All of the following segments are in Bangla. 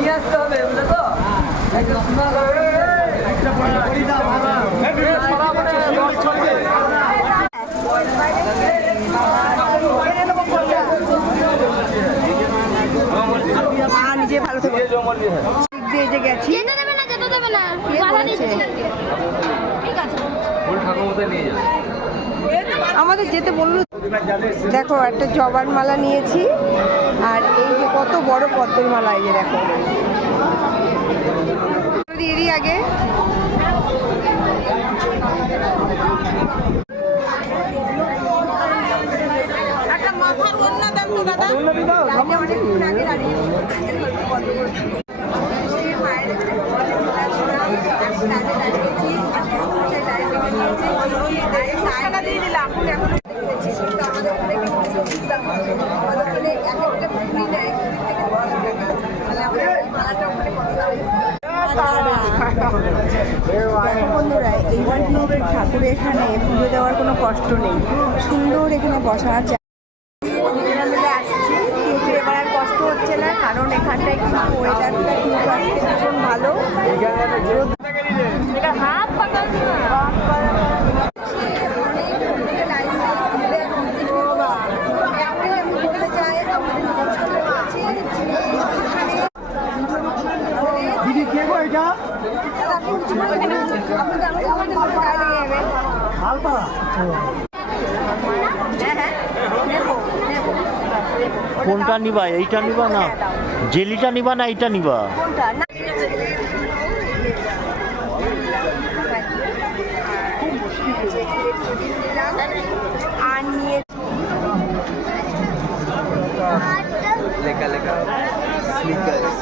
নিয়ে আসতে হবে, বুঝলে তো? নিজে ভালো থেকে গেছি আমাদের যেতে বললো। দেখো একটা জবার মালা নিয়েছি, আর এই যে কত বড় পদ্মের মালা, এই যে দেখো এরই আগে একটা মাথার ওড়না দেন তো দাদা। বন্ধুরা, এইবার কিন্তু ঠাকুর এখানে পুজো দেওয়ার কোনো কষ্ট নেই, সুন্দর এখানে বসা আছে। আসছি কিন্তু এবার আর কষ্ট হচ্ছে না, কারণ এখানটায় কিন্তু ওয়েদারটা কিন্তু আজকে ভীষণ ভালো। কোনটা নিবা? এইটা নিবা না জেলিটা নিবা না এইটা নিবা? আর নিয়ে লেখা লেখা স্নিকার্স।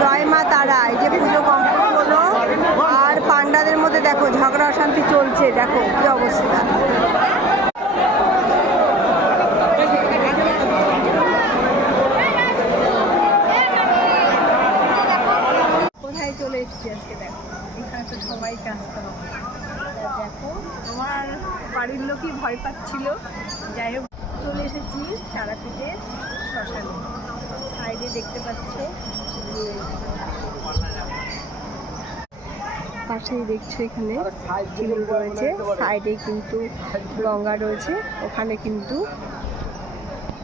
জয় মা তারা, এই যে পুজো কমপ্লিট হলো, আর পান্ডাদের মধ্যে দেখো ঝগড়া অশান্তি চলছে, দেখো কি অবস্থা। কোথায় চলে এসেছি আজকে, দেখো এখানে তো সবাই কাজ করা। দেখো আমার বাড়ির লোকই ভয় পাচ্ছিল, যাই হোক চলে এসেছি তারাপীঠের শ্মশানে। সাইডে দেখতে পাচ্ছ, পাশেই দেখছো এখানে চিল রয়েছে, সাইডে কিন্তু গঙ্গা রয়েছে, ওখানে কিন্তু